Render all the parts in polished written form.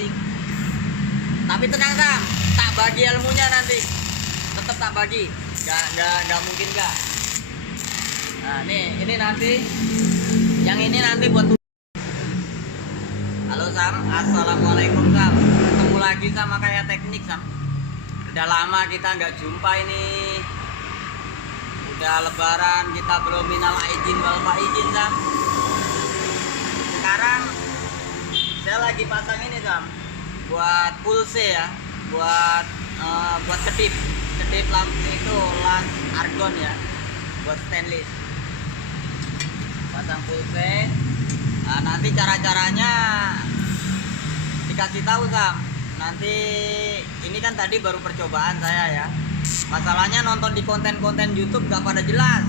pusing. Tapi tenang Sam, tak bagi ilmunya nanti, tetap tak bagi, nggak mungkin nggak. Nah ini nanti, yang ini nanti buat. Halo Sam, assalamualaikum Sam. Ketemu lagi sama kayak teknik Sam. Udah lama kita nggak jumpa ini. Udah lebaran kita belum minal aidin wal faizin Sam. Sekarang saya lagi pasang ini Sam, buat pulse ya, buat kedip lampu itu las argon ya, buat stainless. Pasang pulse. Nah, nanti cara-caranya dikasih tahu Sam. Nanti ini kan tadi baru percobaan saya ya. Masalahnya nonton di konten-konten YouTube gak pada jelas.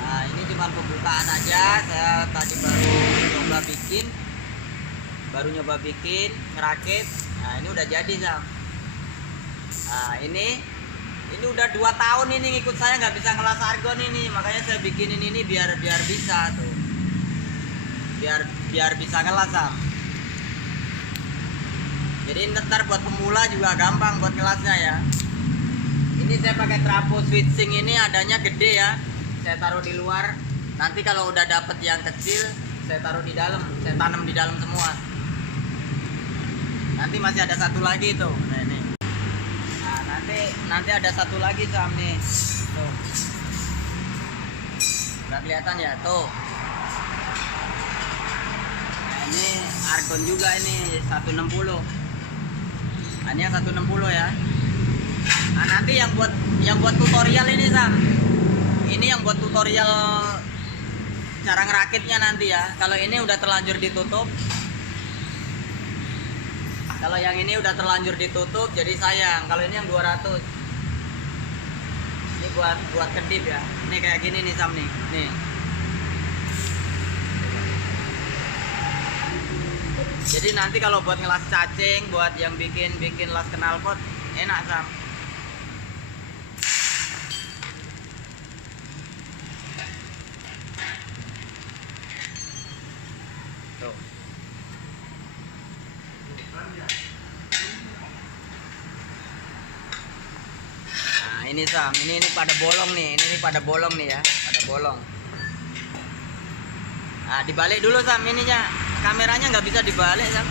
Nah, ini cuma pembukaan aja. Saya tadi baru nyoba bikin ngerakit. Nah, ini udah jadi Sam. Nah, ini udah 2 tahun ini ngikut saya nggak bisa ngelas argon ini. Makanya saya bikinin ini biar bisa tuh. Biar bisa ngelas Sam. Jadi ntar buat pemula juga gampang buat ngelasnya ya. Ini saya pakai trafo switching, ini adanya gede ya. Saya taruh di luar. Nanti kalau udah dapet yang kecil, saya taruh di dalam. Saya tanam di dalam semua. Nanti masih ada satu lagi tuh. Nah ini. Nah nanti ada satu lagi Sam nih. Tuh. Nggak kelihatan ya tuh. Nah, ini argon juga ini 160. Nah, ini yang 160 ya. Nah, nanti yang buat tutorial ini Sam. Ini yang buat tutorial cara ngerakitnya nanti ya. Kalau ini udah terlanjur ditutup. Kalau yang ini udah terlanjur ditutup jadi sayang. Kalau ini yang 200. Ini buat kedip ya. Ini kayak gini nih Sam nih. Nih. Jadi nanti kalau buat ngelas cacing, buat yang bikin las knalpot enak Sam. Tuh. Nah ini Sam, ini pada bolong nih, ini pada bolong nih ya, pada bolong. Nah dibalik dulu Sam ininya, kameranya nggak bisa dibalik Sam.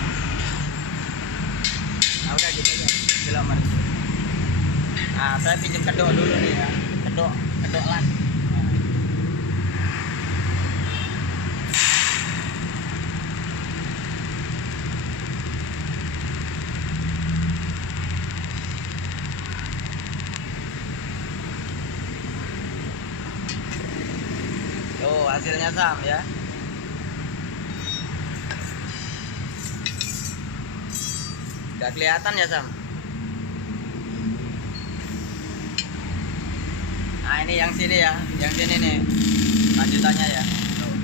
Nah udah gitu aja, kilometer. Nah saya pinjam kedok dulu nih ya, kedok las. Tuh hasilnya Sam ya. Gak kelihatan ya Sam. Nah ini yang sini ya, yang sini nih lanjutannya ya. Tuh.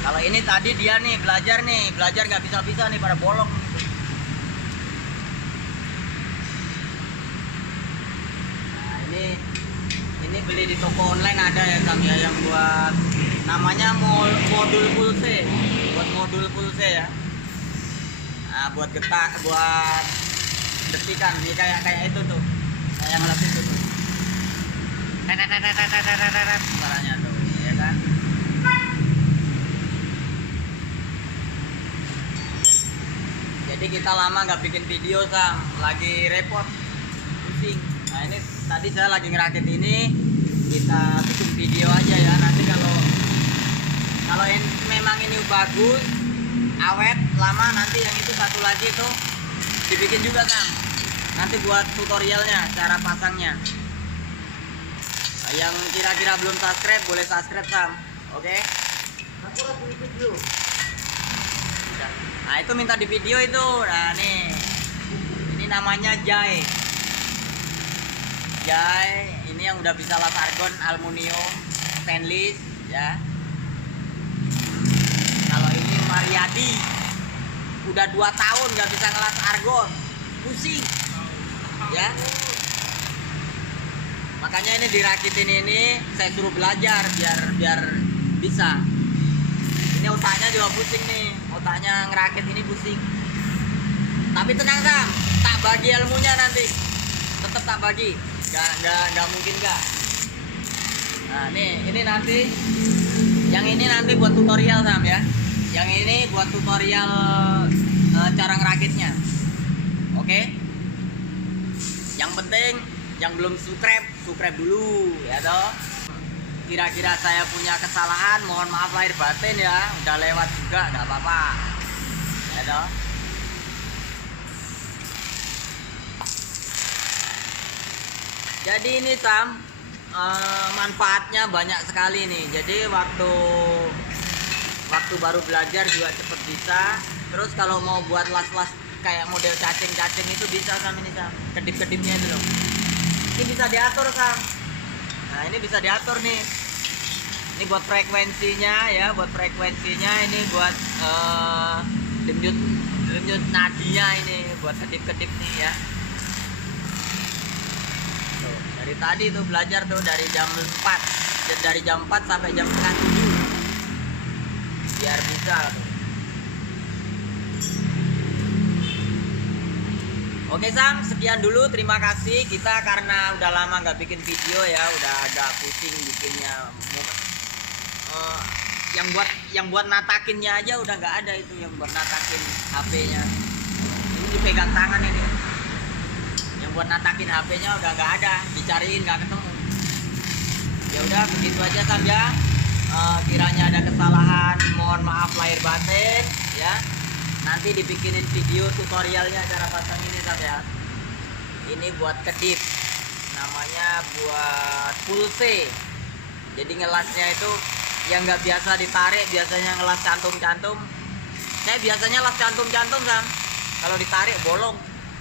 Kalau ini tadi dia nih belajar nggak bisa nih pada bolong. Nah ini beli di toko online ada ya Sam ya, yang buat namanya modul pulse, buat modul pulse ya. Nah buat buat detikan nih kayak itu tuh, kayak yang ngelas itu tuh. Suaranya tuh, ya kan? Jadi kita lama nggak bikin video Sam, lagi repot, pusing. Nah ini tadi saya lagi ngerakit ini, kita bikin video aja ya. Nanti kalau memang ini bagus, awet, lama, nanti yang itu satu lagi tuh dibikin juga Sam. Nanti buat tutorialnya, cara pasangnya. Nah, yang kira-kira belum subscribe boleh subscribe Sam, oke? Aku lagi video. Nah itu minta di video itu. Nah nih, ini namanya Jai. Ini yang udah bisa las argon, aluminium, stainless ya. Haryadi. Udah 2 tahun nggak bisa ngelas argon, pusing ya. Makanya ini dirakitin ini saya suruh belajar biar bisa. Ini otaknya juga pusing nih, otaknya ngerakit ini pusing. Tapi tenang Sam, tak bagi ilmunya nanti, tetap tak bagi, nggak mungkin nggak. Nah ini nanti, yang ini nanti buat tutorial Sam ya. Yang ini buat tutorial cara ngerakitnya. Oke? Yang penting yang belum subscribe dulu ya toh. Kira-kira saya punya kesalahan, mohon maaf lahir batin ya. Udah lewat juga nggak apa-apa ya toh. Jadi ini Sam, manfaatnya banyak sekali nih. Jadi waktu baru belajar juga cepet bisa. Terus kalau mau buat las-las kayak model cacing-cacing itu bisa Sam, ini Sam, kedip-kedipnya itu loh. Ini bisa diatur Sam. Nah ini bisa diatur nih. Ini buat frekuensinya ya, buat frekuensinya. Ini buat denyut nadinya, ini buat kedip-kedip nih ya. Tuh, dari tadi tuh belajar tuh dari jam 4 sampai jam setengah 7 biar bisa tuh. Oke Sam, sekian dulu, terima kasih. Kita karena udah lama nggak bikin video ya, udah agak pusing bikinnya. Yang buat natakinnya aja udah nggak ada, itu yang buat natakin HP-nya. Ini dipegang tangan ini. Yang buat natakin HP-nya udah nggak ada, dicariin nggak ketemu. Ya udah begitu aja Sam ya. Kiranya ada kesalahan, mohon maaf lahir batin ya. Nanti dibikinin video tutorialnya cara pasang ini Sam ya. Ini buat kedip, namanya buat pulse. Jadi ngelasnya itu yang nggak biasa ditarik, biasanya ngelas cantum-cantum. Saya biasanya las cantum-cantum Sam, kalau ditarik bolong.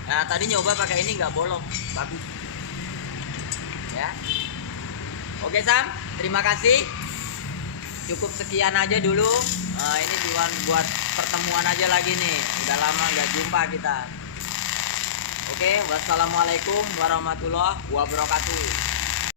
Nah tadi nyoba pakai ini nggak bolong, bagus ya. Oke Sam, terima kasih. Cukup sekian aja dulu. Ini cuma buat pertemuan aja lagi nih, udah lama nggak jumpa kita. Oke, wassalamualaikum warahmatullahi wabarakatuh.